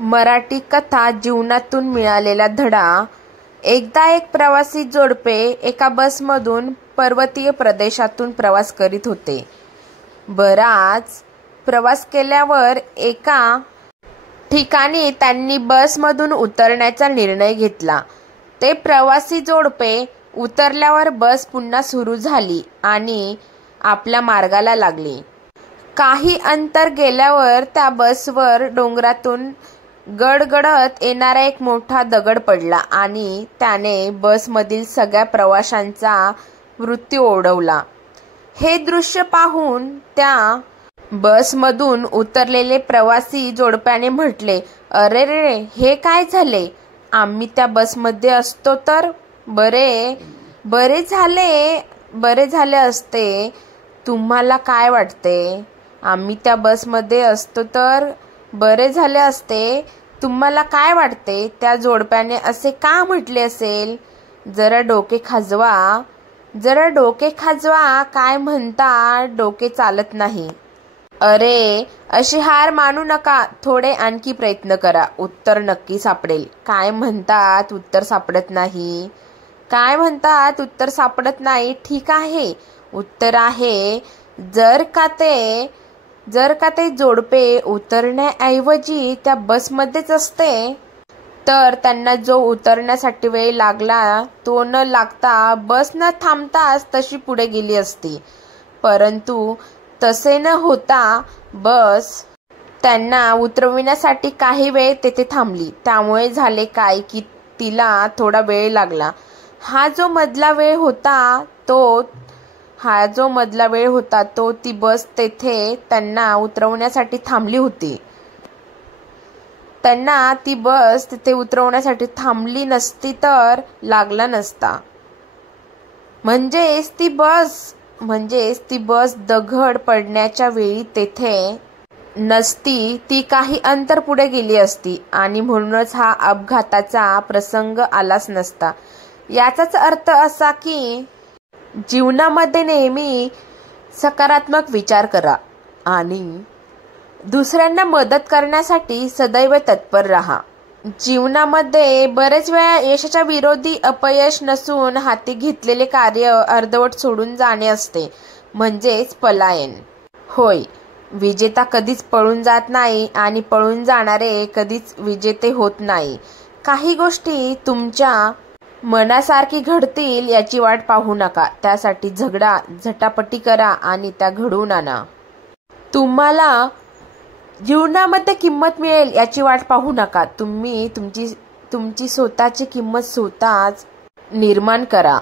मराठी कथा जीवनातून मिळालेला धडा. एकदा एक प्रवासी जोडपे एका बसमधून पर्वतीय प्रदेशातून प्रवास करीत होते. बराच प्रवास केल्यावर एका ठिकाणी त्यांनी बसमधून उतरण्याचा निर्णय घेतला. ते प्रवासी जोडपे उतरल्यावर बस पुन्हा सुरू झाली आणि आपल्या मार्गाला लागली. काही अंतर गेल्यावर त्या बसवर डोंगरातून गडगडत येणारा एक मोठा दगड पडला आणि त्याने बसमधील सगळ्या प्रवाशांचा मृत्यू ओढवला. हे दृश्य पाहून त्या बसमधून उतरलेले प्रवासी जोडप्याने म्हटले, "अरे रे, हे काय झाले? आम्ही त्या बसमध्ये असतो तर बरे झाले असते. तुम्हाला काय वाटते? आम्ही त्या बसमध्ये असतो तर बरे झाले असते. तुम्हाला काय वाटते?" त्या जोडप्याने असे का म्हटले असेल? जरा डोके खाजवा. काय म्हणता? डोके चालत नाही. अरे, अशी हार मानू नका. थोडे आणखी प्रयत्न करा. उत्तर नक्की सापडेल. काय म्हणतात? उत्तर सापडत नाही. काय म्हणतात? उत्तर सापडत नाही. ठीक आहे. उत्तर आहे, जर का ते जोडपे उतरण्याऐवजी त्या बसमध्येच असते तर त्यांना जो उतरण्यासाठी वेळ लागला तो न लागता बस न थांबताच तशी पुढे गेली असती. परंतु तसे न होता बस त्यांना उतरविण्यासाठी काही वेळ तेथे थांबली. त्यामुळे झाले काय की तिला थोडा वेळ लागला. हा जो मधला वेळ होता तो ती बस तेथे त्यांना उतरवण्यासाठी थांबली होती. त्यांना ती बस तिथे उतरवण्यासाठी थांबली नसती तर लागला नसता. म्हणजेच ती बस दगड पडण्याच्या वेळी तेथे नसती. ती काही अंतर पुढे गेली असती आणि म्हणूनच हा अपघाताचा प्रसंग आलाच नसता. याचाच अर्थ असा की जीवनामध्ये नेहमी सकारात्मक विचार करा आणि दुसऱ्यांना मदत करण्यासाठी सदैव तत्पर राहा. जीवनामध्ये बरेच वेळा यशाच्या विरोधी अपयश नसून हाती घेतलेले कार्य अर्धवट सोडून जाणे असते, म्हणजेच पलायन. होय, विजेता कधीच पळून जात नाही आणि पळून जाणारे कधीच विजेते होत नाही. काही गोष्टी तुमच्या मनासारखी घडतील याची वाट पाहू नका. त्यासाठी झटापटी करा आणि त्या घडवून आणा. तुम्हाला जीवनामध्ये किंमत मिळेल याची वाट पाहू नका. तुम्ही तुमची स्वतःची किंमत स्वतःच निर्माण करा.